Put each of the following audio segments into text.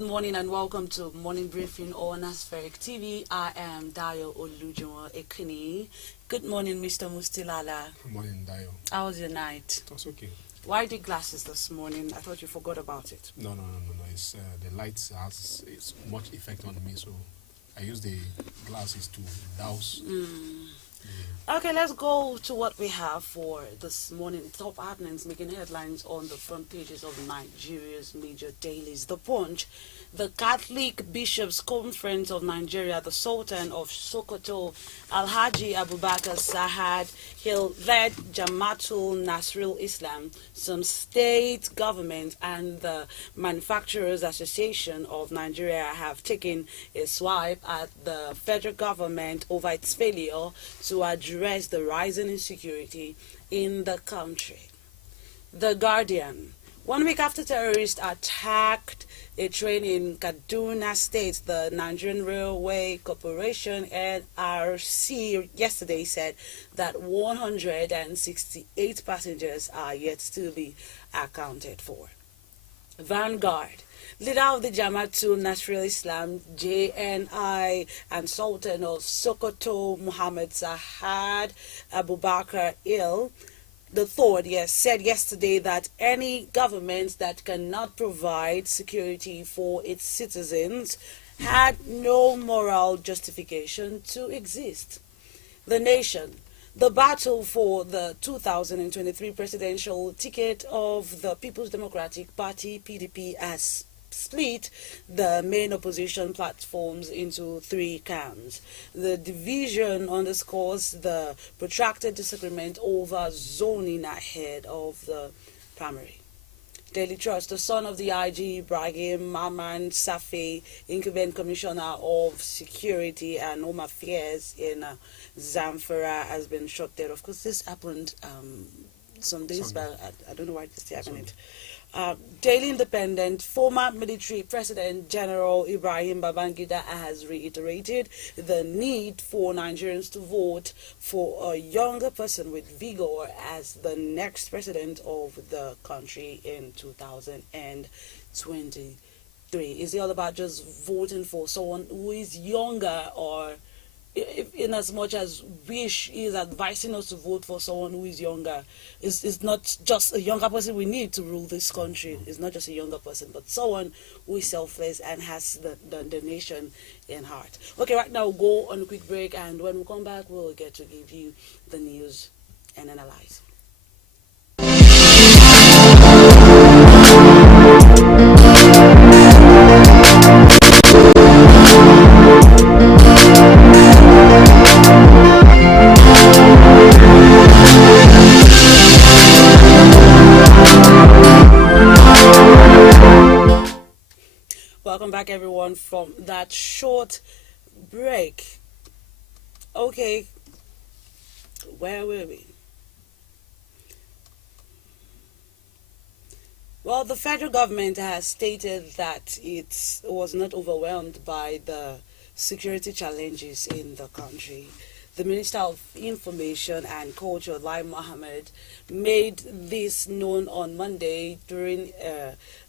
good morning and welcome to Morning Briefing on Aspheric TV. I am Dayo Olujumo Ekini. Good morning, Mr. Mustilala. Good morning, Dayo. How was your night? That's okay. Why the glasses this morning? I thought you forgot about it. No. It's the light has much effect on me, so I use the glasses to douse. Okay, let's go to what we have for this morning. Top happenings making headlines on the front pages of Nigeria's major dailies. The Punch, the Catholic Bishops' Conference of Nigeria, the Sultan of Sokoto, Alhaji Abubakar Sahad, he'll led Jamaatul Nasrul Islam, some state governments and the Manufacturers Association of Nigeria have taken a swipe at the federal government over its failure to address the rising insecurity in the country. The Guardian. 1 week after terrorists attacked a train in Kaduna State, the Nigerian Railway Corporation NRC yesterday said that 168 passengers are yet to be accounted for. Vanguard. Leader of the Jamaatul Nasrul Islam, JNI, and Sultan of Sokoto, Muhammad Sahad Abubakar the third, said yesterday that any government that cannot provide security for its citizens had no moral justification to exist. The Nation. The battle for the 2023 presidential ticket of the People's Democratic Party, PDP, has split the main opposition platforms into three camps. The division underscores the protracted disagreement over zoning ahead of the primary. Daily Trust, the son of the IG Ibrahim Maman Safi, incumbent commissioner of security and home affairs in Zamfara, has been shot dead. Of course, this happened some days back. I don't know why this happened. Daily Independent, former military President General Ibrahim Babangida has reiterated the need for Nigerians to vote for a younger person with vigor as the next president of the country in 2023. Is it all about just voting for someone who is younger, or in as much as Wish is advising us to vote for someone who is younger? It's not just a younger person we need to rule this country. It's not just a younger person, but someone who is selfless and has the nation in heart. Okay, right now we'll go on a quick break, and when we come back, we'll get to give you the news and analyze. Welcome back, everyone, from that short break. Okay, where were we? Well, the federal government has stated that it was not overwhelmed by the security challenges in the country. The Minister of Information and Culture, Lai Mohammed, made this known on Monday during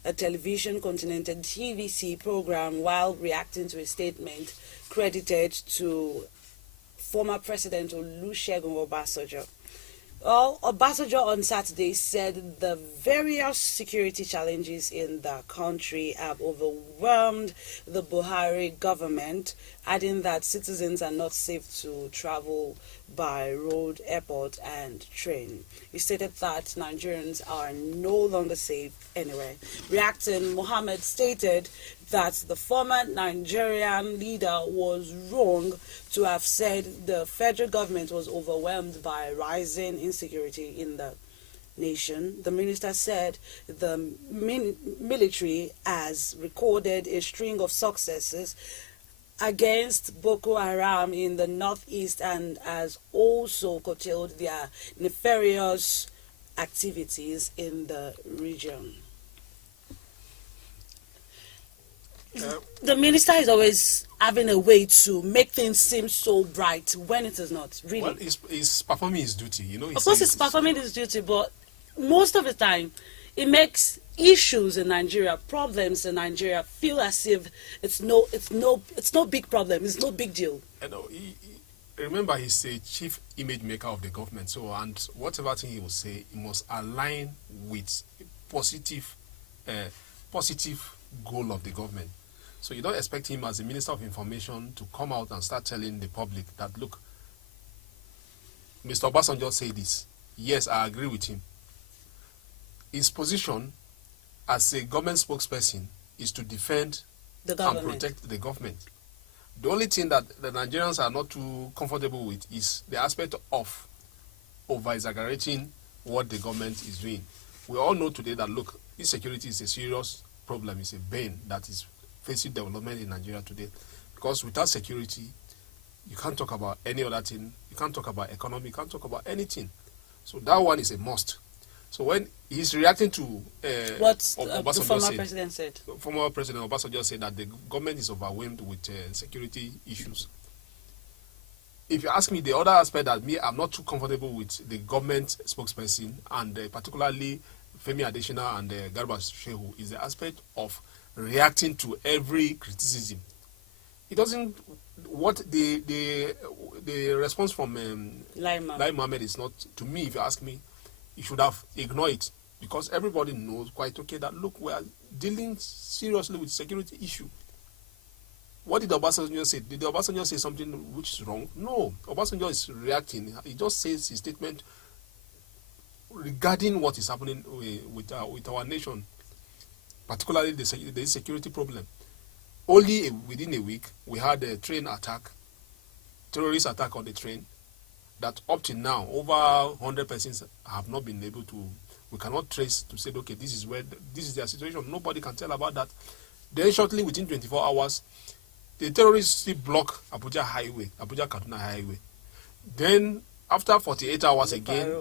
a television continental TVC program while reacting to a statement credited to former President Olusegun Obasanjo. Well, Obasanjo on Saturday said the various security challenges in the country have overwhelmed the Buhari government, adding that citizens are not safe to travel by road, airport, and train. He stated that Nigerians are no longer safe anywhere. Reacting, Mohammed stated that the former Nigerian leader was wrong to have said the federal government was overwhelmed by rising insecurity in the nation. The minister said the military has recorded a string of successes against Boko Haram in the northeast and has also curtailed their nefarious activities in the region. The minister is always having a way to make things seem so bright when it is not, really. Well, he's performing his duty, Of course, he's performing his duty, but most of the time, It makes issues in Nigeria, problems in Nigeria, feel as if it's no big problem, it's no big deal. You know, remember, he's a chief image maker of the government. So, and whatever thing he will say, he must align with positive, uh, positive goal of the government. So you don't expect him as a minister of information to come out and start telling the public that, look, Mr. Obasanjo said this. Yes, I agree with him. His position as a government spokesperson is to defend and protect the government. The only thing that the Nigerians are not too comfortable with is the aspect of over-exaggerating what the government is doing. We all know today that, look, insecurity is a serious problem, it's a bane that is facing development in Nigeria today. Because without security, you can't talk about any other thing, you can't talk about economy, you can't talk about anything. So that one is a must. So when he's reacting to what the former president said, former President Obasanjo said that the government is overwhelmed with security issues. If you ask me, the other aspect that I'm not too comfortable with the government spokesperson, and particularly Femi Adesina and Garba Shehu, is the aspect of reacting to every criticism. It doesn't. What the response from Lai Mohammed is not, to me, if you ask me, you should have ignored it, because everybody knows quite okay that, look, we are dealing seriously with security issue. What did Obasanjo say? Did Obasanjo say something which is wrong? No. Obasanjo is reacting. He just says his statement regarding what is happening with our nation, particularly the security problem. Only within a week, we had a train attack, terrorist attack on the train, that up to now, over 100 persons have not been able to, we cannot trace to say, okay, this is their situation. Nobody can tell about that. Then shortly, within 24 hours, the terrorists still block Abuja Kaduna Highway. Then, after 48 hours again,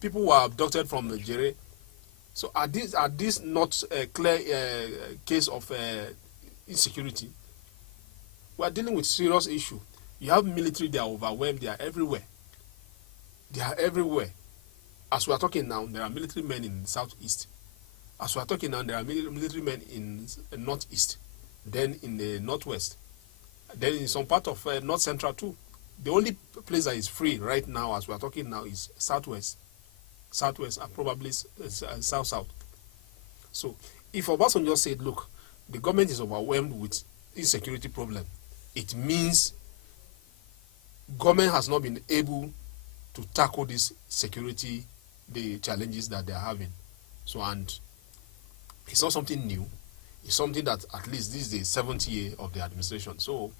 people were abducted from Nigeria. So are these not a clear case of insecurity? We are dealing with serious issue. You have military, they are overwhelmed, they are everywhere. They are everywhere. As we are talking now, there are military men in the southeast. As we are talking now, there are military men in the northeast, then in the northwest, then in some part of north central too. The only place that is free right now, as we are talking now, is southwest, and probably south. So, if Obasanjo said, look, the government is overwhelmed with insecurity problem, it means government has not been able to tackle this security, the challenges that they are having. So, and it's not something new. It's something that at least this is the 7th year of the administration. So,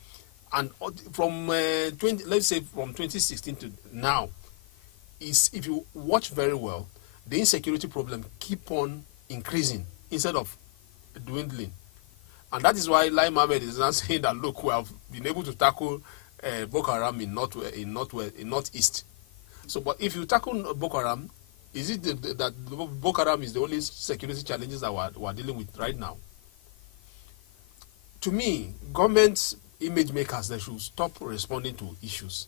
and from let's say from 2016 to now, is, if you watch very well, the insecurity problem keep on increasing instead of dwindling. And that is why Lai Mohammed is now saying that, look, we have been able to tackle Boko Haram in northeast. So, but if you tackle Boko Haram, is it that Boko Haram is the only security challenges that we're dealing with right now? To me, government image makers, they should stop responding to issues.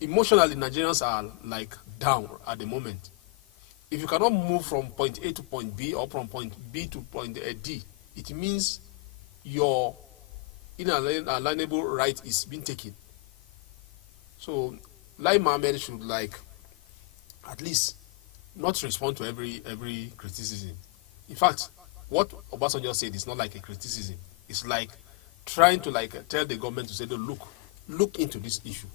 Emotionally, Nigerians are like down at the moment. If you cannot move from point A to point B, or from point B to point D, it means your inalienable right is being taken. So, Lai Mohammed should, like, at least not respond to every criticism. In fact, what Obasanjo said is not like a criticism. It's like trying to tell the government to say, look into this issue.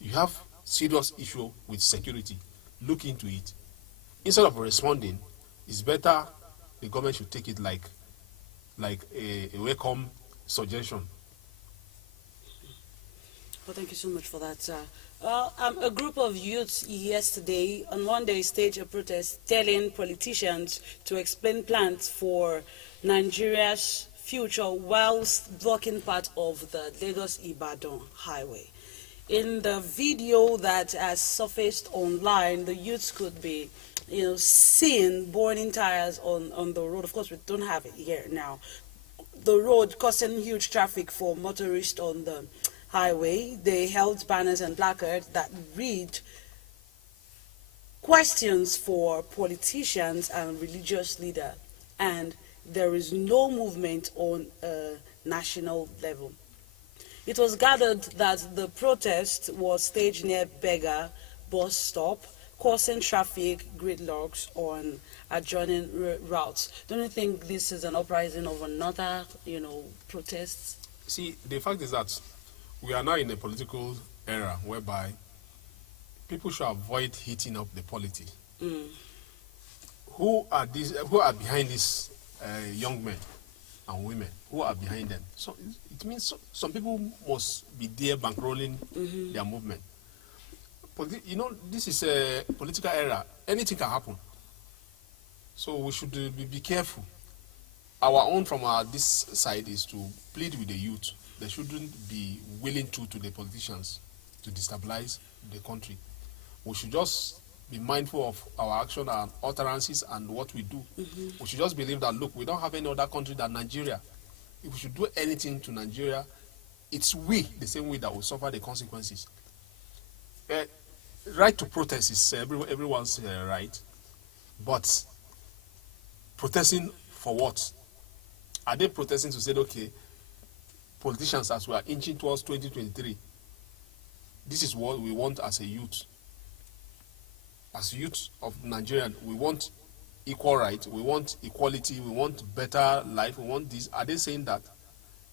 You have serious issue with security. Look into it. Instead of responding, it's better the government should take it like a welcome suggestion. Well, thank you so much for that, sir. A group of youths yesterday on Monday staged a protest telling politicians to explain plans for Nigeria's future whilst blocking part of the Lagos-Ibadan highway. In the video that has surfaced online, the youths could be, seen burning tires on the road. Of course, we don't have it here now. The road causing huge traffic for motorists on the highway. They held banners and placards that read, questions for politicians and religious leaders, and there is no movement on a national level. It was gathered that the protest was staged near Bega bus stop, causing traffic gridlocks on adjoining routes. Don't you think this is an uprising of another, protests? See, the fact is that we are now in a political era whereby people should avoid heating up the polity. Who are these? Who are behind these young men and women? Who are behind them? So it means some people must be there bankrolling their movement. This is a political era. Anything can happen. So we should be careful. Our own from this side is to plead with the youth. They shouldn't be willing to the politicians to destabilize the country. We should just be mindful of our action and utterances and what we do. We should just believe that, look, we don't have any other country than Nigeria. If we should do anything to Nigeria, it's we, the same way, that will suffer the consequences. Right to protest is everyone's right, but protesting for what? Are they protesting to say, okay, politicians, as we are inching towards 2023, this is what we want as a youth? As youth of Nigeria, we want equal rights, we want equality, we want better life, we want this. Are they saying that?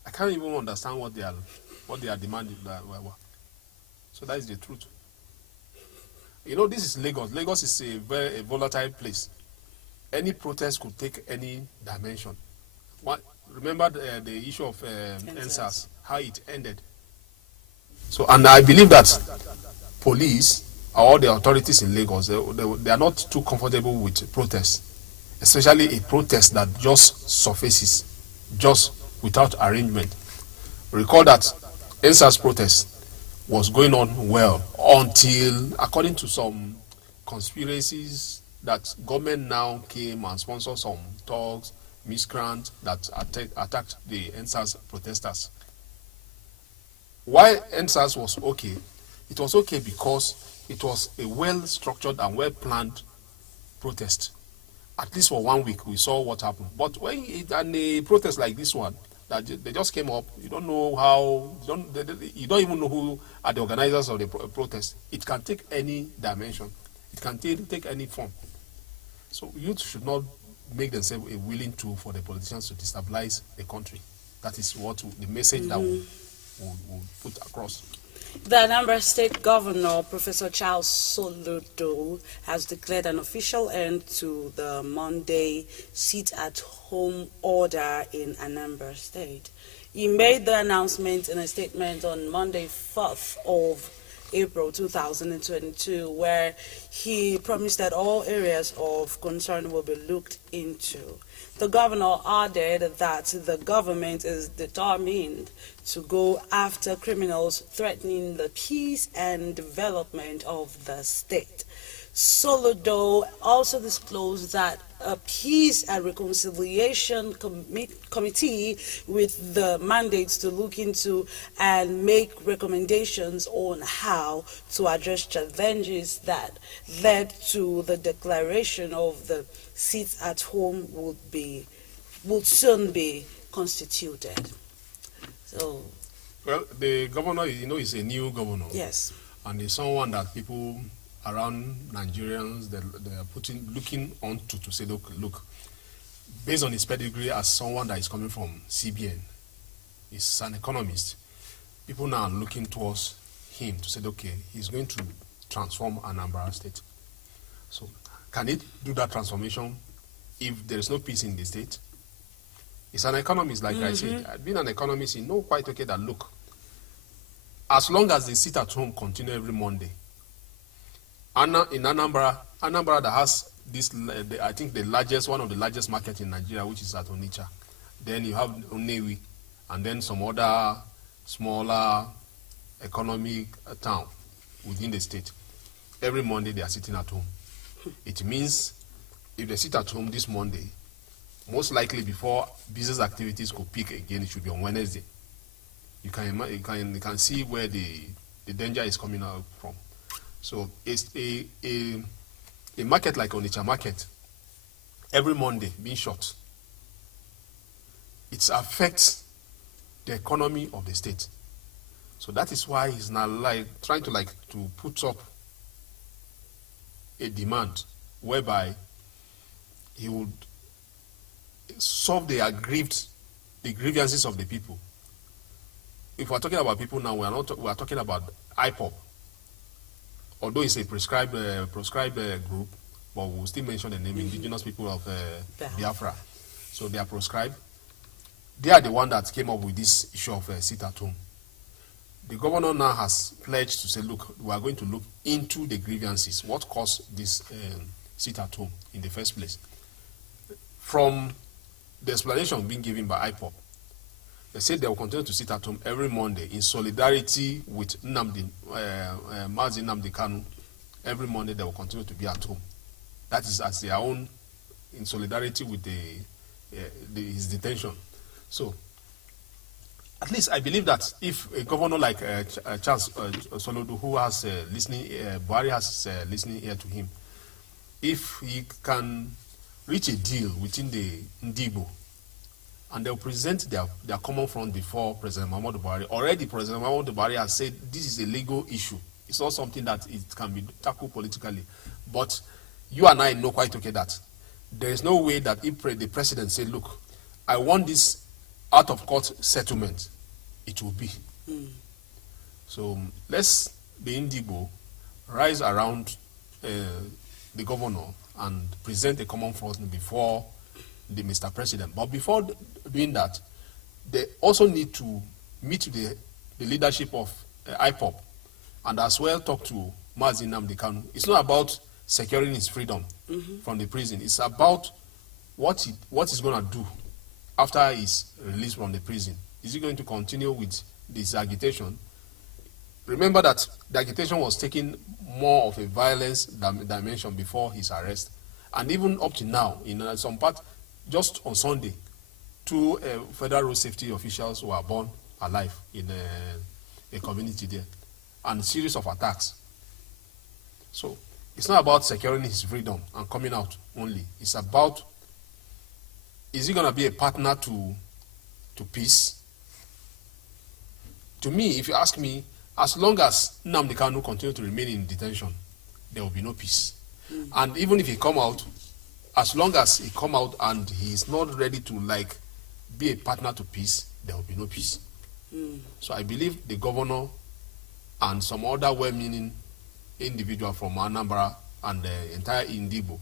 I can't even understand what they are demanding. So that is the truth. This is Lagos. Lagos is a very volatile place. Any protest could take any dimension. Remember the issue of NSAS, how it ended. So, and I believe that police, all the authorities in Lagos, they are not too comfortable with protests, especially a protest that just surfaces, just without arrangement. Recall that NSAS protest was going on well until, according to some conspiracies, that government now came and sponsored some talks, miscreants that attacked the NSAS protesters. Why NSAS was okay? It was okay because it was a well-structured and well-planned protest. At least for 1 week, we saw what happened. But when a protest like this one, that they just came up, you don't know how, you don't even know who are the organizers of the protest. It can take any dimension. It can take any form. So youth should not make themselves a willing tool for the politicians to destabilize the country. That is the message that we'll put across. The Anambra State Governor, Professor Charles Soludo, has declared an official end to the Monday sit-at-home order in Anambra State. He made the announcement in a statement on Monday, 4th of April 2022, where he promised that all areas of concern will be looked into. The governor added that the government is determined to go after criminals threatening the peace and development of the state. Soludo also disclosed that a peace and reconciliation committee with the mandates to look into and make recommendations on how to address challenges that led to the declaration of the seats at home would soon be constituted. So, well, the governor, is a new governor. Yes. And he's someone that people around Nigerians, they are looking on to say, look, based on his pedigree as someone that is coming from CBN, he's an economist. People now are looking towards him to say, okay, he's going to transform Anambra State. So, can he do that transformation if there is no peace in the state? He's an economist, like I said. Being an economist, he knows quite okay that, look, as long as they sit at home continue every Monday, in Anambra that has this, I think one of the largest market in Nigeria, which is at Onitsha. Then you have Nnewi, and then some other smaller economic town within the state. Every Monday they are sitting at home. It means if they sit at home this Monday, most likely before business activities could peak again, it should be on Wednesday. You can see where the danger is coming out from. So it's a market like Onitsha Market, every Monday being shut, it affects the economy of the state. So that is why he's now trying to put up a demand whereby he would solve the grievances of the people. If we're talking about people now, we are talking about IPOP. Although it's a prescribed group, but we'll still mention the name, indigenous people of Biafra. So they are proscribed. They are the one that came up with this issue of sit at home. The governor now has pledged to say, look, we are going to look into the grievances. What caused this sit at home in the first place? From the explanation being given by IPOP, they said they will continue to sit at home every Monday in solidarity with Mazi Nnamdi Kanu. Every Monday they will continue to be at home. That is as their own, in solidarity with his detention. So, at least I believe that if a governor like Charles Solodu, who has Buhari has listening ear to him, if he can reach a deal within the Ndibo, and they'll present their common front before President Muhammadu Buhari. Already President Muhammadu Buhari has said this is a legal issue. It's not something that it can be tackled politically. But you and I know quite okay that there is no way that if the president said, look, I want this out-of-court settlement, it will be. So let's, the Indigo, rise around the governor and present a common front before the Mr. President. But before doing that, they also need to meet the leadership of IPOP and as well talk to Mazi Nnamdi Kanu. It's not about securing his freedom from the prison. It's about what he's going to do after he's released from the prison. Is he going to continue with this agitation? Remember that the agitation was taking more of a violence dimension before his arrest. And even up to now, in some part, just on Sunday, 2 federal road safety officials were born alive in a community there, and a series of attacks. So it's not about securing his freedom and coming out only. It's about, is he going to be a partner to peace? To me, if you ask me, as long as Nnamdi Kanu continue to remain in detention, there will be no peace. And even if he come out, as long as he come out and he is not ready to be a partner to peace, there will be no peace. So I believe the governor and some other well-meaning individual from Anambra and the entire Indibo,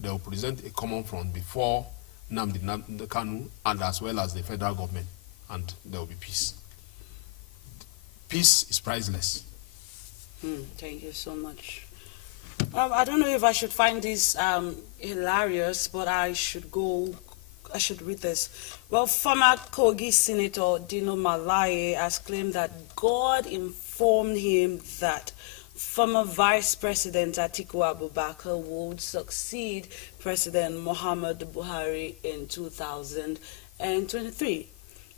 they will present a common front before Nnamdi Kanu and as well as the federal government, and there will be peace. Peace is priceless. Thank you so much. I don't know if I should find this hilarious, but I should read this. Well, former Kogi Senator Dino Melaye has claimed that God informed him that former Vice President Atiku Abubakar would succeed President Muhammadu Buhari in 2023.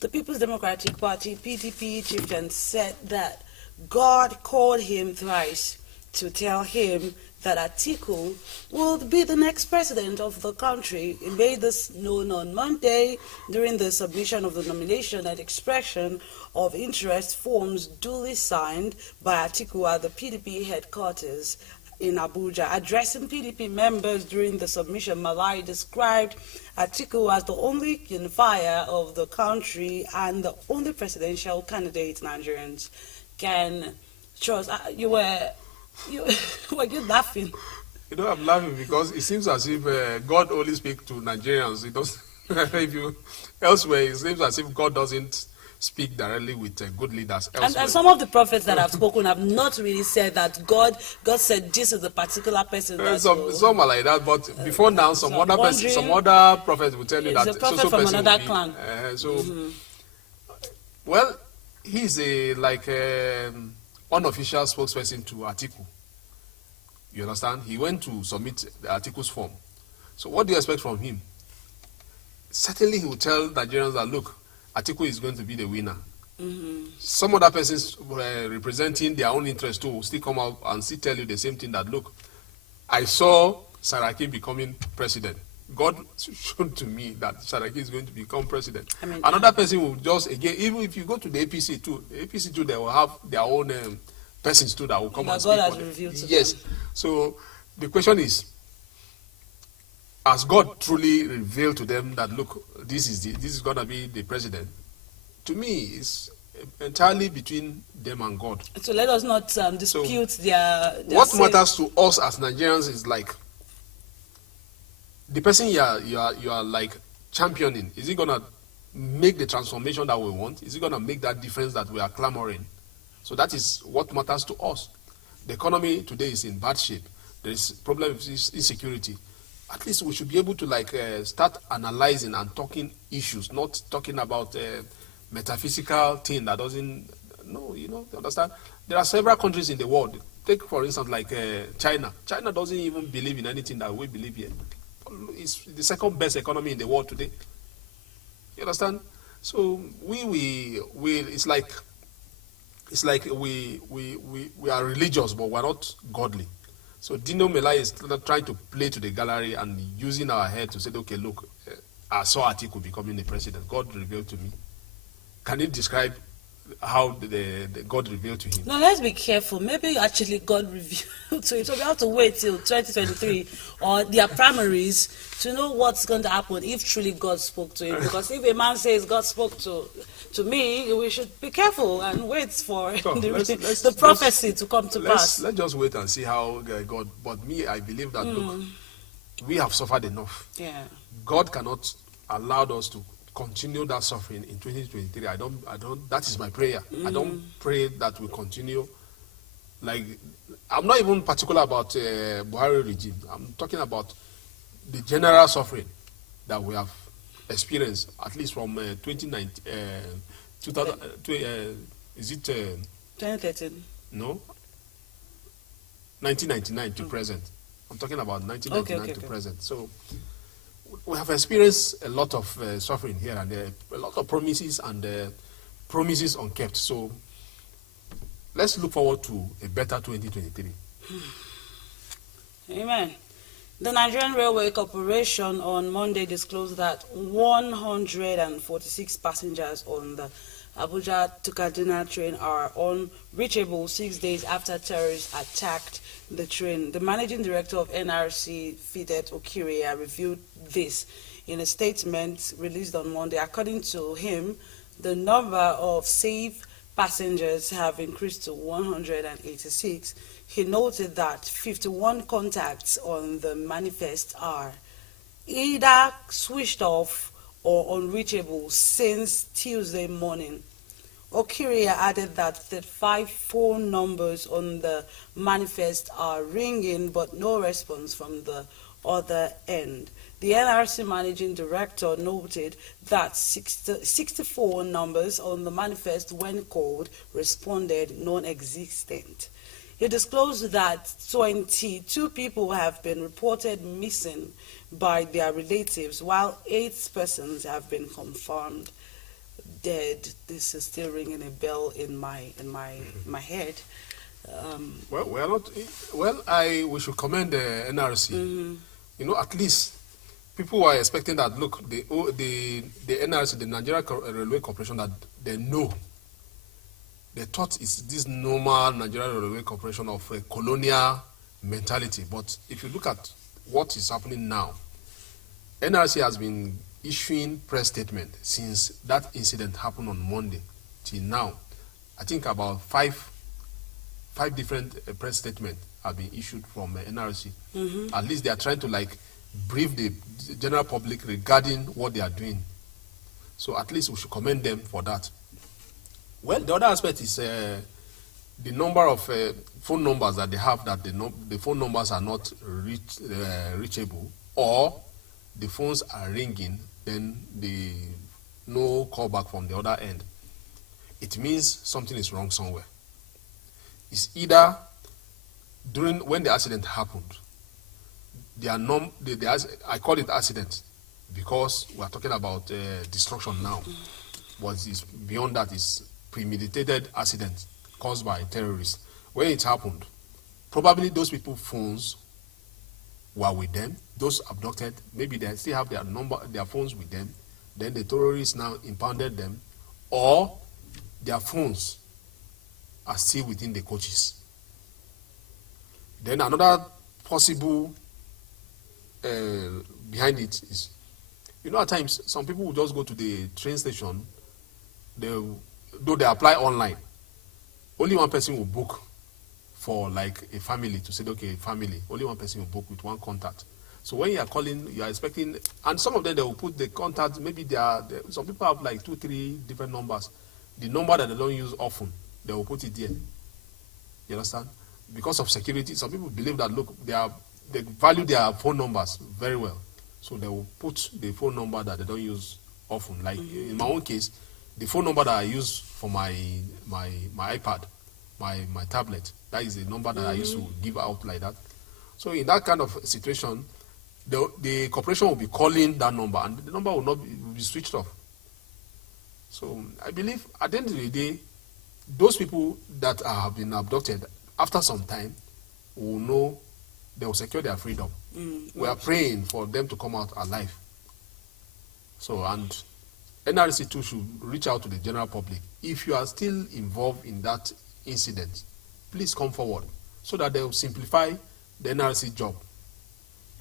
The People's Democratic Party, PDP chieftain, said that God called him thrice to tell him that Atiku would be the next president of the country. He made this known on Monday during the submission of the nomination and expression of interest forms duly signed by Atiku at the PDP headquarters in Abuja. Addressing PDP members during the submission, Melaye described Atiku as the only unifier of the country and the only presidential candidate Nigerians can trust. Were you laughing? You know, I'm laughing because it seems as if God only speaks to Nigerians. It does. Elsewhere, it seems as if God doesn't speak directly with good leaders. And some of the prophets that have spoken have not really said that God said this is a particular person. Some are like that, but before now, some other prophets will tell you that a prophet from another clan. Well, he's unofficial spokesperson to Atiku. You understand? He went to submit the Atiku's form. So what do you expect from him? Certainly he will tell Nigerians that, look, Atiku is going to be the winner. Some other persons representing their own interest too will still come out and still tell you the same thing, that, look, I saw Saraki becoming president. God showed to me that Saraki is going to become president. I mean, Another person will just, again, even if you go to the APC too, they will have their own persons too that will come that and God speak has for them. revealed to Yes. them. So the question is, has God truly revealed to them that, look, this is going to be the president? To me, it's entirely between them and God. So let us not dispute their What say. matters to us as Nigerians is like the person you are like championing. Is he gonna make the transformation that we want? Is he gonna make that difference that we are clamoring? So that is what matters to us. The economy today is in bad shape. There is problem with insecurity. At least we should be able to like start analyzing and talking issues, not talking about metaphysical thing that doesn't. No, you understand? There are several countries in the world. Take for instance like China. China doesn't even believe in anything that we believe here. It's the second best economy in the world today. You understand? So we it's like we are religious, but we're not godly. So Dino Melaye is trying to play to the gallery and using our head to say, okay, look, I saw Atiku becoming the president. God revealed to me. Can you describe how the God revealed to him? No, let's be careful. Maybe actually God revealed to him. So we have to wait till 2023 or their primaries to know what's going to happen if truly God spoke to him. Because if a man says God spoke to me, we should be careful and wait for the prophecy to come to pass. Let's just wait and see how God. But me, I believe that look, we have suffered enough. Yeah. God cannot allow us to continue that suffering in 2023. I don't. That is my prayer. I don't pray that we continue. Like, I'm not even particular about Buhari regime. I'm talking about the general suffering that we have experienced, at least from 2019. 2000. Is it 2013? No. 1999 to present. I'm talking about 1999 to present. So we have experienced a lot of suffering here and there, a lot of promises and promises unkept. So let's look forward to a better 2023. Amen. The Nigerian Railway Corporation on Monday disclosed that 146 passengers on the Abuja to Kaduna train are unreachable 6 days after terrorists attacked the train. The managing director of NRC, Fidet Okiria, revealed this in a statement released on Monday. According to him, the number of safe passengers have increased to 186. He noted that 51 contacts on the manifest are either switched off or unreachable since Tuesday morning. Okiria added that 35 phone numbers on the manifest are ringing, but no response from the other end. The NRC managing director noted that 64 numbers on the manifest, when called, responded non-existent. He disclosed that 22 people have been reported missing by their relatives, while 8 persons have been confirmed dead. This is still ringing a bell in my head. Well, we are not. Well, we should commend the NRC. At least people were expecting that. Look, the NRC, the Nigeria Railway Corporation, that they know. They thought it's this normal Nigeria Railway Corporation of a colonial mentality. But if you look at what is happening now, NRC has been issuing press statement since that incident happened on Monday till now. I think about five different press statements have been issued from NRC. At least they are trying to like brief the general public regarding what they are doing. So at least we should commend them for that. Well, the other aspect is the number of phone numbers that they have, that the phone numbers are not reachable, or the phones are ringing, then no callback from the other end. It means something is wrong somewhere. It's either when the accident happened, I call it accident because we are talking about destruction now. But it's beyond that, it's premeditated accident caused by terrorists. When it happened, probably those people's phones were with them, those abducted, maybe they still have their phones with them, then the terrorists now impounded them, or their phones are still within the coaches. Then another possible behind it is, at times some people will just go to the train station, though they apply online, only one person will book for like a family, to say, okay, family, only one person will book with one contact. So when you are calling, you are expecting, and some of them, they will put the contact, maybe some people have like 2, 3 different numbers. The number that they don't use often, they will put it there. You understand? Because of security, some people believe that, look, they value their phone numbers very well. So they will put the phone number that they don't use often. Like in my own case, the phone number that I use for my iPad, my tablet, that is the number that I used to give out like that. So in that kind of situation, the corporation will be calling that number, and the number will be switched off. So I believe at the end of the day, those people that have been abducted, after some time, will know they will secure their freedom. We are praying for them to come out alive. So, and NRC too should reach out to the general public. If you are still involved in that incident, please come forward so that they will simplify the NRC job.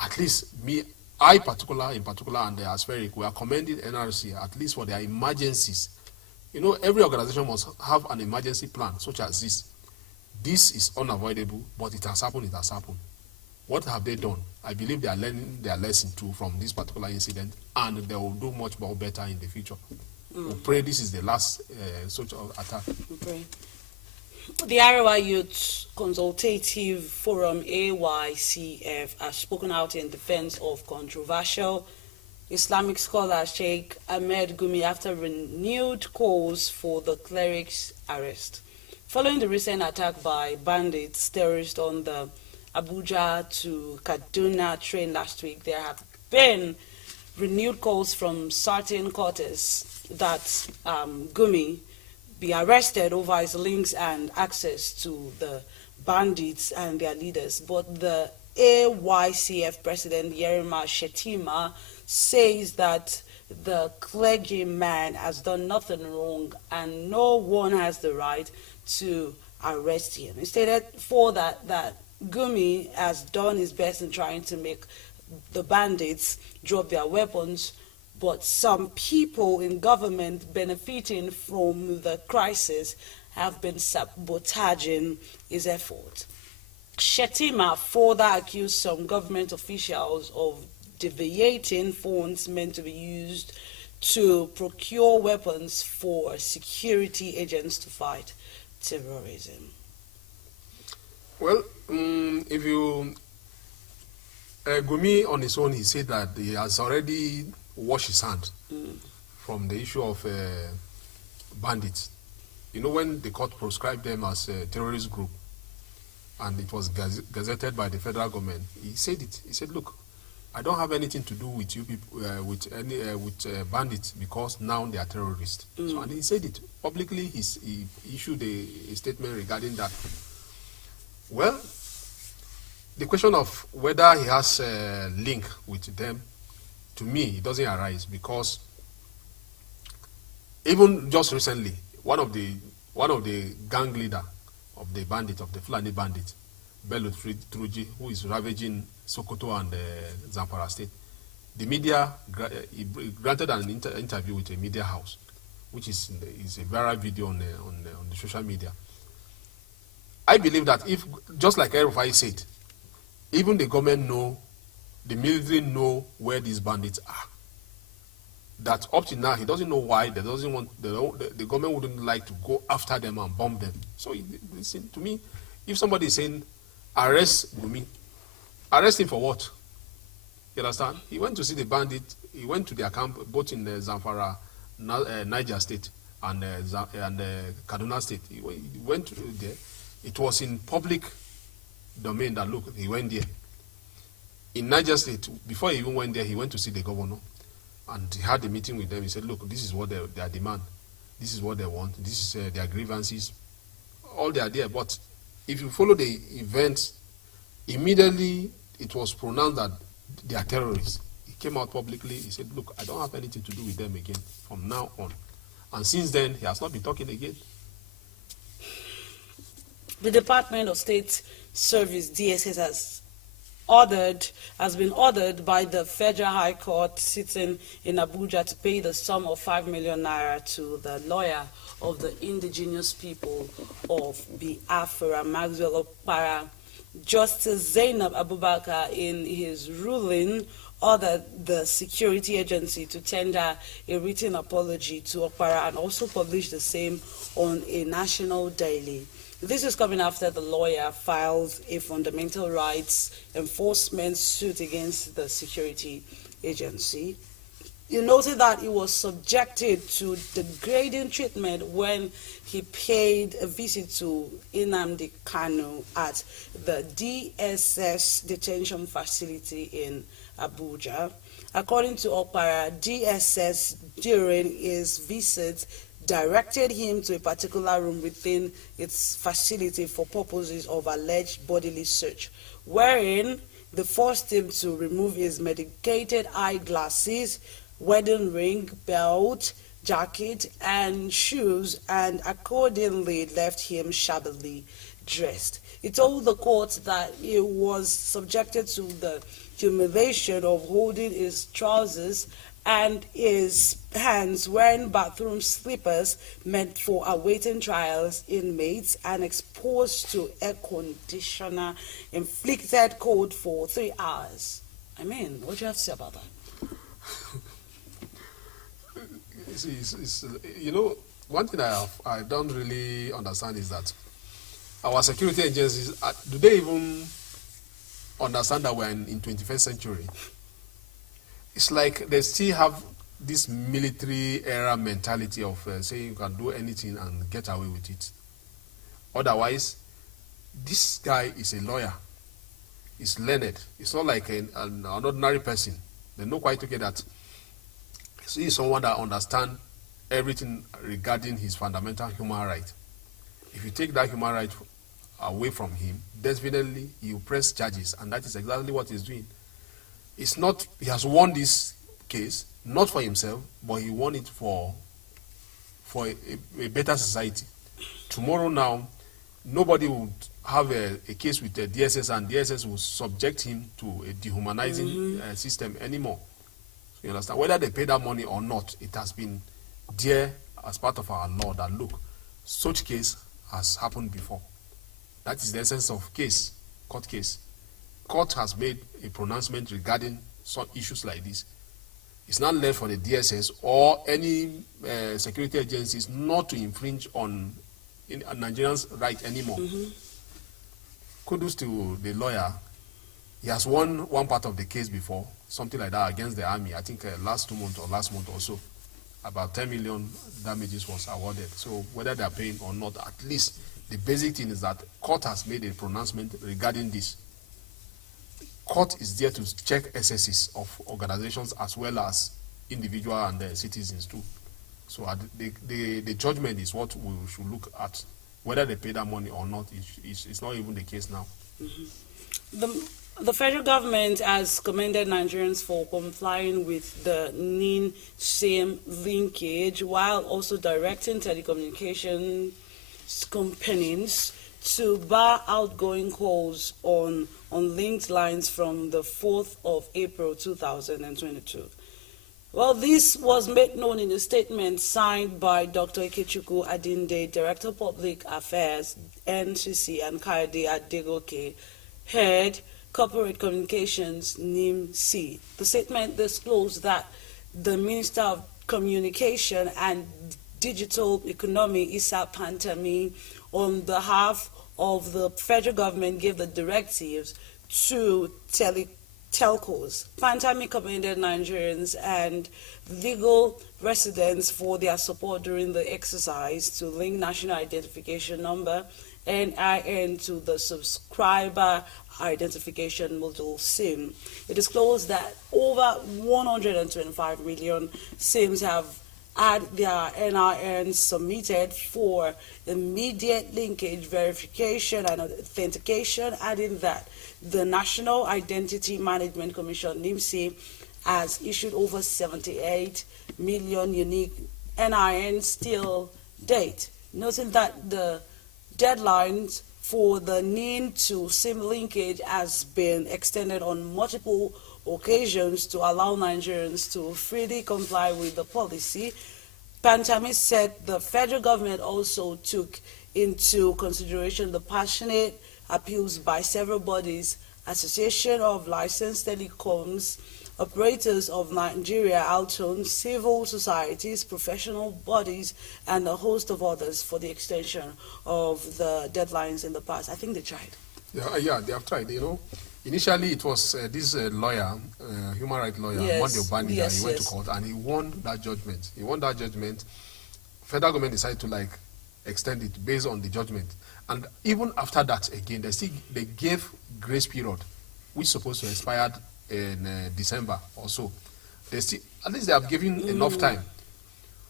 At least in particular, and the Aspheric, we are commending NRC at least for their emergencies. Every organization must have an emergency plan, such as this. This is unavoidable, but it has happened. What have they done? I believe they are learning their lesson too from this particular incident, and they will do much more better in the future. We pray this is the last such attack. Okay. The Arewa Youth Consultative Forum, AYCF, has spoken out in defense of controversial Islamic scholar Sheikh Ahmed Gumi after renewed calls for the cleric's arrest. Following the recent attack by bandits, terrorists on the Abuja to Kaduna train last week, there have been renewed calls from certain quarters that Gumi be arrested over his links and access to the bandits and their leaders. But the AYCF president, Yerima Shetima, says that the clergyman has done nothing wrong and no one has the right to arrest him. He stated that Gumi has done his best in trying to make the bandits drop their weapons, but some people in government benefiting from the crisis have been sabotaging his effort. Shetima further accused some government officials of deviating funds meant to be used to procure weapons for security agents to fight terrorism. Well, if you Gumi on his own, he said that he has already washed his hands from the issue of bandits. When the court proscribed them as a terrorist group, and it was gazetted by the federal government, he said it. He said, "Look, I don't have anything to do with you people, with bandits, because now they are terrorists." So, and he said it publicly. He issued a statement regarding that. Well, the question of whether he has a link with them, to me, it doesn't arise, because even just recently, one of the gang leader of the Fulani bandit, Bello Truji, who is ravaging Sokoto and Zamfara state, the media granted an interview with a media house, which is a viral video on the social media. I believe that if, just like Erufai said, even the government the military know where these bandits are. That up to now, he doesn't know why. They doesn't want the government wouldn't like to go after them and bomb them. So, to me, if somebody is saying arrest Gumi, arrest him for what? You understand? He went to see the bandit. He went to their camp both in Zamfara, Niger State, and Kaduna State. He went there. It was in public domain that, look, he went there. In Niger State, before he even went there, he went to see the governor, and he had a meeting with them. He said, look, this is what their demand. This is what they want. This is their grievances. All they are there. But if you follow the events, immediately it was pronounced that they are terrorists, he came out publicly. He said, "Look, I don't have anything to do with them again from now on." And since then, he has not been talking again. The Department of State Service (DSS) has been ordered by the Federal High Court sitting in Abuja to pay the sum of 5 million naira to the lawyer of the indigenous people of Biafra, Maxwell Okpara. Justice Zainab Abubakar, in his ruling, ordered the security agency to tender a written apology to Okpara and also publish the same on a national daily. This is coming after the lawyer filed a fundamental rights enforcement suit against the security agency. You noted that he was subjected to degrading treatment when he paid a visit to Nnamdi Kanu at the DSS detention facility in Abuja. According to Okpara, DSS during his visit directed him to a particular room within its facility for purposes of alleged bodily search, wherein they forced him to remove his medicated eyeglasses, wedding ring, belt, jacket, and shoes, and accordingly left him shabbily dressed. He told the court that he was subjected to the humiliation of holding his trousers and his hands wearing bathroom slippers meant for awaiting trials inmates and exposed to air conditioner inflicted cold for 3 hours. I mean, what do you have to say about that? You know, one thing I don't really understand is that our security agencies, do they even understand that we're in 21st century? It's like they still have this military era mentality of saying you can do anything and get away with it. Otherwise, this guy is a lawyer. He's learned. It's not like an ordinary person. They know quite okay that he's someone that understands everything regarding his fundamental human right. If you take that human right away from him, definitely you press charges, and that is exactly what he's doing. It's not, he has won this case, not for himself, but he won it for a better society. Tomorrow now, nobody would have a case with the DSS, and DSS will subject him to a dehumanizing system anymore. You understand? Whether they pay that money or not, it has been there as part of our law that, look, such case has happened before. That is the essence of case, court case. Court has made a pronouncement regarding some issues like this. It's not left for the DSS or any security agencies not to infringe on Nigerians' right anymore. Kudos to the lawyer. He has won one part of the case before, something like that against the army. I think last 2 months or last month or so, about 10 million damages was awarded. So whether they are paying or not, at least the basic thing is that court has made a pronouncement regarding this. Court is there to check SSs of organizations as well as individual and citizens too. So the judgment is what we should look at. Whether they pay that money or not, it's not even the case now. The federal government has commended Nigerians for complying with the NIN-SIM linkage, while also directing telecommunication companies to bar outgoing calls on unlinked lines from the 4th of April 2022. Well, this was made known in a statement signed by Dr. Ikechukwu Adinde, Director of Public Affairs, NCC, and Kayode Adegoke, Head, Corporate Communications, NIM-C. The statement disclosed that the Minister of Communication and Digital Economy, Issa Pantami, on behalf of the federal government, gave the directives to telcos. Pantami commended Nigerians and legal residents for their support during the exercise to link National Identification Number, NIN, to the Subscriber Identification Module SIM. It disclosed that over 125 million SIMs have had their NIN submitted for immediate linkage verification and authentication, adding that the National Identity Management Commission, NIMC, has issued over 78 million unique NINs till date, noting that the deadlines for the NIN to SIM linkage has been extended on multiple occasions to allow Nigerians to freely comply with the policy. Pantami said the federal government also took into consideration the passionate appeals by several bodies, Association of Licensed Telecoms Operators of Nigeria, ALTON, civil societies, professional bodies, and a host of others for the extension of the deadlines in the past. I think they tried. Yeah, they have tried. Initially it was this lawyer, human rights lawyer, Monday Obani, he went to court and he won that judgment. Federal government decided to extend it based on the judgment. And even after that, again, they gave grace period, which is supposed to expire in December or so. At least they have given enough time.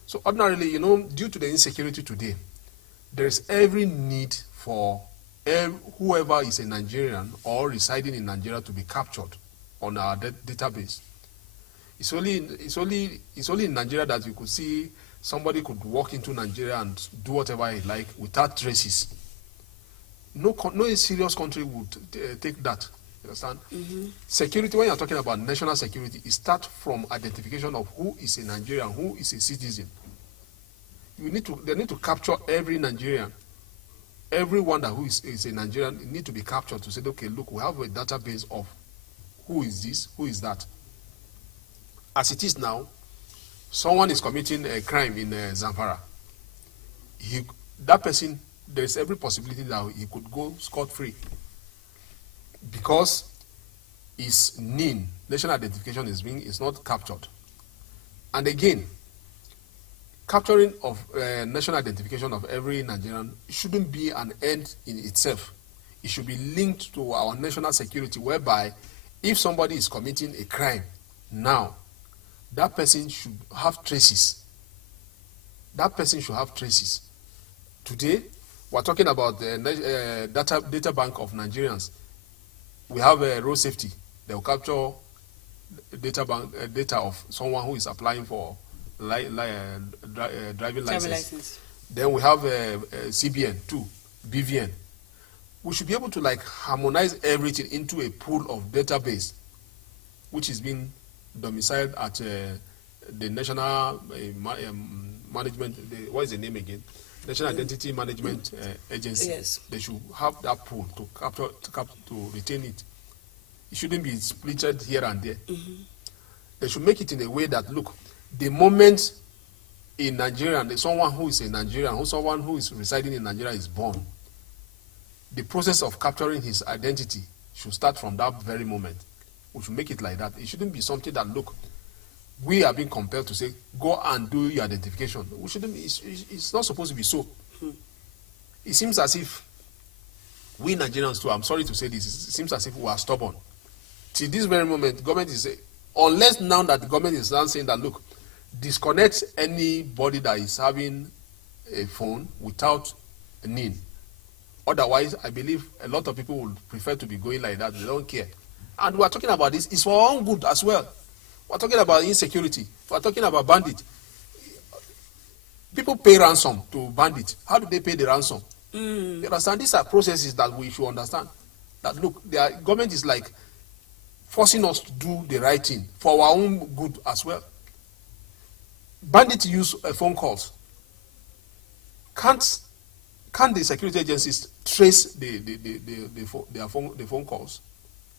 So ordinarily, due to the insecurity today, there is every need for whoever is a Nigerian or residing in Nigeria to be captured on our database. It's only in Nigeria that you could see somebody could walk into Nigeria and do whatever he like without traces. No serious country would take that. You understand? Security, when you're talking about national security, it starts from identification of who is a Nigerian, who is a citizen. They need to capture every Nigerian. Everyone who is a Nigerian need to be captured to say, okay, look, we have a database of who is this, who is that. As it is now, someone is committing a crime in Zamfara. That person, there is every possibility that he could go scot-free because his NIN, national identification, is not captured. And again, capturing of national identification of every Nigerian shouldn't be an end in itself. It should be linked to our national security, whereby if somebody is committing a crime now, that person should have traces. That person should have traces. Today, we're talking about the data bank of Nigerians. We have road safety. They will capture data of someone who is applying for driving license. Then we have CBN too, BVN. We should be able to harmonize everything into a pool of database, which is being domiciled at the National Management. What is the name again? National Identity Management Agency. Yes. They should have that pool to retain it. It shouldn't be splitted here and there. They should make it in a way that, look, the moment in Nigeria, someone who is a Nigerian, someone who is residing in Nigeria is born, the process of capturing his identity should start from that very moment. We should make it like that. It shouldn't be something that, look, we are being compelled to say, go and do your identification. We shouldn't. It's not supposed to be so. It seems as if we Nigerians too, I'm sorry to say this, it seems as if we are stubborn. Till this very moment, government is unless now that the government is now saying that, look, disconnect anybody that is having a phone without a NIN. Otherwise, I believe a lot of people would prefer to be going like that. They don't care. And we're talking about this. It's for our own good as well. We're talking about insecurity. We're talking about bandit. People pay ransom to bandit. How do they pay the ransom? You understand? These are processes that we should understand. That, look, the government is forcing us to do the right thing for our own good as well. Bandits use phone calls. Can't the security agencies trace the phone calls?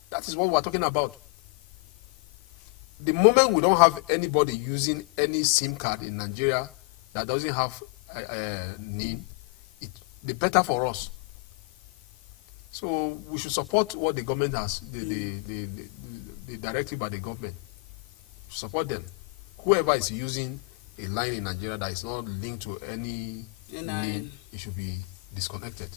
That is what we're talking about. The moment we don't have anybody using any SIM card in Nigeria that doesn't have NIN, the better for us. So we should support what the government has, the directive by the government. Support them. Whoever is using a line in Nigeria that is not linked to any NIN, it should be disconnected.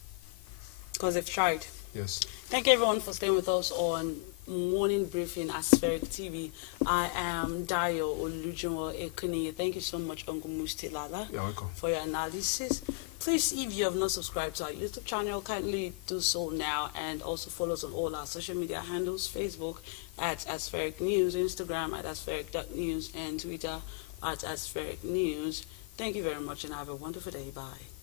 Because they've tried. Yes. Thank you everyone for staying with us on morning briefing Aspheric TV. I am Dayo Olujumo Ekuni. Thank you so much, Uncle Mustilala, You're welcome. for your analysis. Please, if you have not subscribed to our YouTube channel, kindly do so now, and also follow us on all our social media handles: Facebook at Aspheric News, Instagram at aspheric.news, and Twitter at Aspheric News. Thank you very much, and have a wonderful day. Bye.